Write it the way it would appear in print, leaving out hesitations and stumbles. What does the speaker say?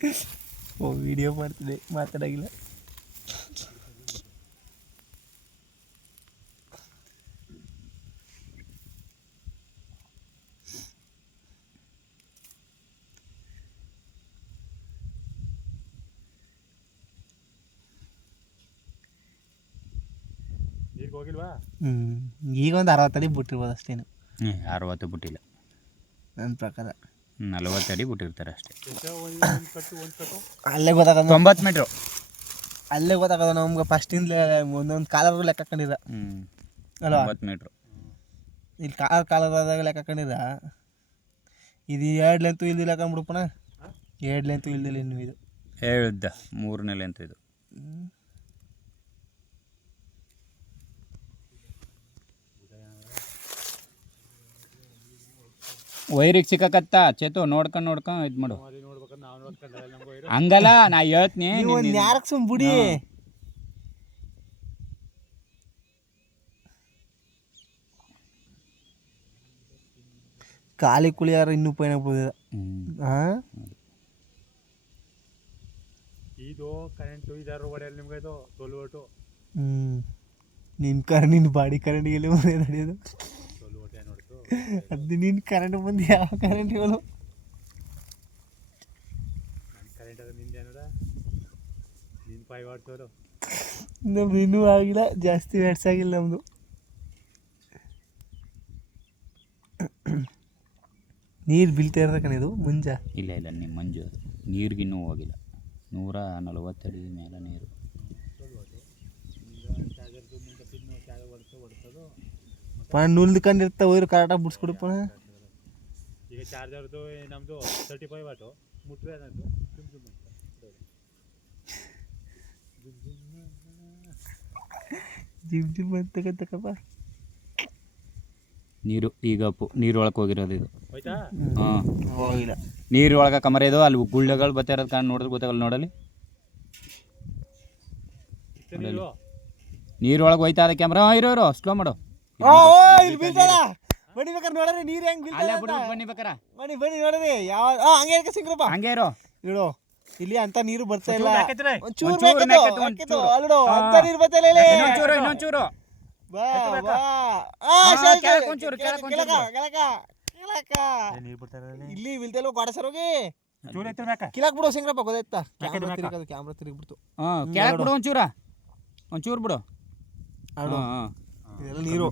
ಓ video ಮಾಡ್ತಿದ್ದೆ, ಮಾತಾಡಾಗಿಲ್ಲ. ಈಗ ಒಂದು 60 ಅಡಿ ಬಿಟ್ಟಿರ್ಬೋದು ಅಷ್ಟೇನು. 60 ಬಿಟ್ಟಿಲ್ಲ ನನ್ನ ಪ್ರಕಾರ. 40 ಅಡಿ ಬಿಟ್ಟಿರ್ತಾರೆ ಅಷ್ಟೇ. ಅಲ್ಲೇ ಗೊತ್ತಾಗೋದು 90 ಮೀಟ್ರು. ಅಲ್ಲೇ ಗೊತ್ತಾಗೋದು ನಮ್ಗೆ ಫಸ್ಟಿಂದ ಒಂದೊಂದು ಕಾಲರ್ಗೂ ಲೆಕ್ಕ ಹಾಕೊಂಡಿರ ಅಲ್ವಾ? 90 ಮೀಟ್ರು ಇಲ್ಲಿ ಕಾಲರ್ದಾಗ ಲೆಕ್ಕ ಹಾಕೊಂಡಿರ. ಇದು 2 ಲೆಂತು ಇಲ್ದಿಲ್ಲ ಹಾಕೊಂಡ್ಬಿಡಪ್ಪಣ. 2 ಲೆಂತು ಇಲ್ದಿಲ್ಲ ಇನ್ನು ಇದು ಹೇಳ್ದ 3ನೇ ಲೆಂತ್ ಇದು. ವೈರಿಗೆ ಸಿಕ್ಕತ್ತ ಚೇತು ನೋಡ್ಕೊಂಡು ಇದು ಮಾಡು. ಹಂಗಲ್ಲ ನಾ ಹೇಳ್ತೀನಿ. ಯಾರಕ್ಕೆ ಸುಮ್ ಬಿಡಿ. ಖಾಲಿ ಕುಳಿಯಾರ ಇನ್ನೂ ಪೈನ ಬಿಡೋದಿಲ್ಲ. ಇದು ಕರೆಂಟು ಇದಾರು ಹೊಡೆಯಲ್ಲ ನಿಮ್ಗೆ. ಇದು 12 ವೋಲ್ಟು. ನಿನ್ನ ಬಾಡಿ ಕರೆಂಟಿಗೆಲ್ಲ ನಡೆಯೋದು. 12 ವೋಲ್ಟ್ ಏನು ಹೊಡ್ತು ಅದು ನಿನ್ನ ಕರೆಂಟ್ ಬಂದು ಯಾವ ಕರೆಂಟ್ ಇರೋದು? ನನ್ನ ಕರೆಂಟ್ ಅದು ನಿಂದೇನದ. ನಿನ್ನ 5 ವಾಟ್ಸ್ ಅವರು. ನಮ್ದು ಇನ್ನೂ ಆಗಿಲ್ಲ, ಜಾಸ್ತಿ ವ್ಯಾಟ್ಸ್ ಆಗಿಲ್ಲ ನಮ್ಮದು. ನೀರು ಬೀಳ್ತಾ ಇರೋದಕ್ಕನ ಇದು ಮುಂಜ? ಇಲ್ಲ ನಿಮ್ಮ ಮಂಜು ಅದು ನೀರಿಗಿನ್ನೂ ಹೋಗಿಲ್ಲ. 140 ಅಡಿ ಮೇಲೆ ನೀರು. ನುಲ್ಕೊಂಡಿರ್ತಾ ಹೋಯ್ರು ಕರೆಕ್ಟಾಗಿ ಬಿಡ್ಸ್ಕೊಡಪ್ಪ. ಈಗ ಚಾರ್ಜರ್ದು ನಮ್ಮದು 35 ವಾಟು ಮುಟ್ರೆ ಅನ್ನೋದು ಜಿಮ್ ಅಂತಕ್ಕಂತಕ್ಕಪ್ಪ. ನೀರು ಈಗ ನೀರು ಒಳಗೆ ಹೋಗಿರೋದು ಇದು. ಹೋಯ್ತಾ? ಹಾಂ ಹೋಗಿಲ್ಲ. ನೀರು ಒಳಗೆ ಕಮರೆದು ಅಲ್ಲಿ ಗುಳ್ಳೆಗಳು ಬರ್ತಾ ಇರೋದು ಕಾರಣ ನೋಡಿದ್ರೆ ಗೊತ್ತಾಗಲ್ಲ. ನೋಡಲಿ ನೀರು ಒಳಗೆ ಹೋಯ್ತಾ ಅದ ಕ್ಯಾಮ್ರಾ. ಇರೋ ಸ್ಲೋ ಮಾಡು. ಬನ್ನಿ ಬೇಕಾರೆ ನೋಡ್ರಿ ನೀರು ಹೆಂಗ್ ಬನ್ನಿ ಬೇಕಾರ ಬನ್ನಿ ನೋಡ್ರಿ. ಯಾವ ಹಂಗೆ ಇರ್ಕ ಸಿಂಗ್ರಪ್ಪ, ಹಂಗೆ ಇರೋ. ಇಡೋ ಇಲ್ಲಿ ಅಂತ ನೀರು ಬರ್ತಾ ಇಲ್ಲ. ಒಂಚೂರು ಅಲ್ಡೋ ಅಂತ ನೀರು ಬರ್ತಾ ಇಲ್ಲ. ಇನ್ನೊಂಚೂರು ಬಾ ಬಾ. ಇಲ್ಲಿ ಬೀಳ್ತಲ್ಲ ಗಾಡ ಸರ್ ಹೋಗಿ ಕಿಲಾಕ್ ಬಿಡು ಸಿಂಗ್ರಪ್ಪ. ಗೊತ್ತಾಯ್ತಾ? ಕ್ಯಾಮ್ರಾ ತಿರುಗ್ಬಿಡ್ತು. ಕೆಳಗೆ ಬಿಡು ಒಂಚೂರು ಬಿಡು. ಇದೆಲ್ಲ ನೀರು.